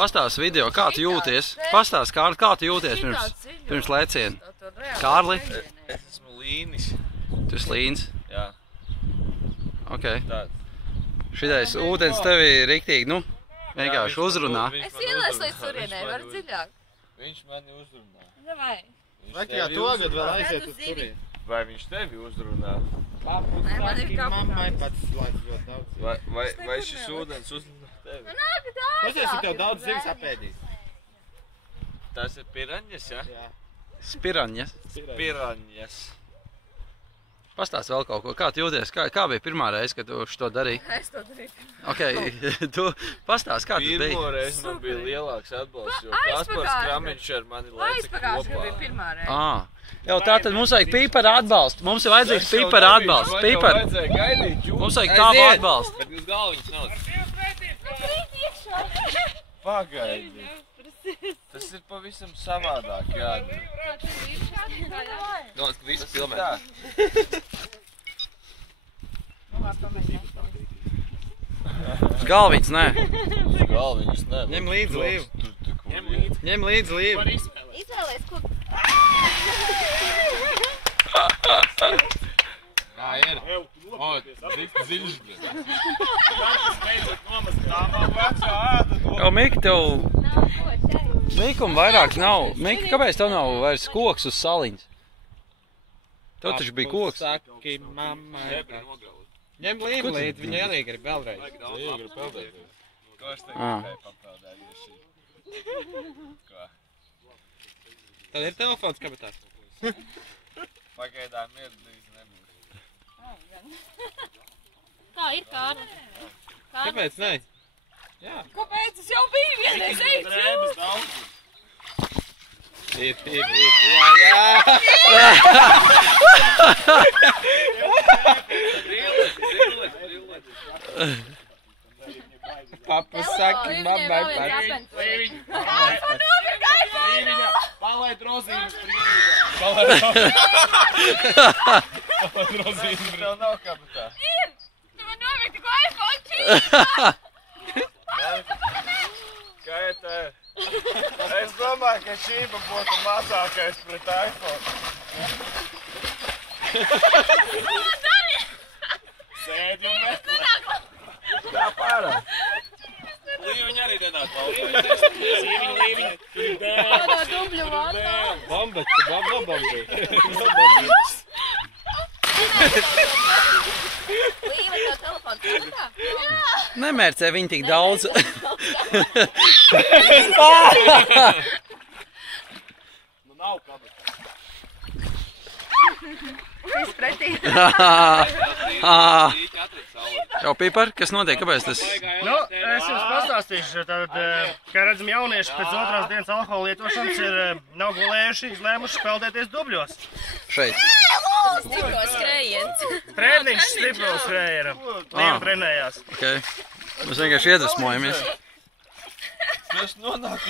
Pastāsti video, kā tu jūties? Pastāsti, Kārli, kā tu jūties pirms lēciena? Kārli? Es esmu Līnis. Tu esi Līns? Jā. Ok. Šitais ūdens tevi riktīgi, nu, vienkārši uzrunā. Es ielēs līdz turienei, var dziļāk. Viņš mani uzrunā. Davai. Vai kā tagad vēl aiziet uz turien? Vai viņš tevi uzrunā? Nē, man ir Mammai pats slēdz ļoti daudz. Vai šis ūdens uzrunā tevi? Nāk, tā! Pasies, cik tev daudz zivis apēdīs. Tas ir piranjas, ja? Jā. Spiraņas. Piranjas. Pastāsti vēl kaut ko. Kā tu jūties? Kā bija pirmā reize, kad tu šo darīji? Es to darīju. Ok, tu pastāsti, kā tu biji? Pirmo reizi man bija lielāks atbalsts, jo Kaspars Kramiņš ar mani lēca Aizpagājuši, ka kopā. bija pirmā reize. Jau tātad mums vajag pīpara atbalstu. Mums ir vajadzīgs pīpara atbalsts. Pīpara. Vajadzēja gaidīt jūsu. Mums vajag tavu atbalstu. Bet jūs galviņas nav. Pagaidi. Tas ir pavisam savādāk, jā. Domāju, ka visu filmē. Uz galviņas, nē. Uz galviņas, ne. Ņem līdzi līvu. Ņem līdzi līvu. Izvēlies, ko... Kā ir? O, tik ziļš. Jau, Mika, tev... Mikam vairāk nav. Mika, kāpēc tev nav vairs koks uz saliņas? Tev taču bija koks. Saki mammai. Ņem līvu līdzi, viņa arī grib vēlreiz. Ko es tev gribēju papaudāt? Tad ir telefons kabatā. Pagaidām ir, drīz nebūs. Kā ir, Kārli? Kāpēc ne? Jā. Kāpēc? Es jau biju vienreiz eju Papa saki mammai pats. Palaid rozīnes Tev nav kabatā. Ir! Tu man novik tikko iPhone 4! Kaitē. Es domāju, ka šī būtu mazākais pret iPhone. Ko dari? Sēdi un meklē. Tā pārāk. Līviņa arī nenāk valsts. Līviņa. Tādā dubļu vārtā. Bombaču, bombaču. Līva, tev telefons kabatā? Jā! Nemērcē viņi tik daudz. Nu nav kabatā. Viss pretī. Jau, Pīpar, kas notiek? Kāpēc tas? Nu, es jums pastāstīšu, tad, kā redzam, jaunieši pēc otrās dienas alkohola lietošanas ir nav gulējuši, izlēmuši peldēties dubļos. Šeit. Stipro skrējiens. Trēniņš stipro skrēja, Līva trenējās. Ok. Mēs vienkārši iedvesmojamies. Es nonāku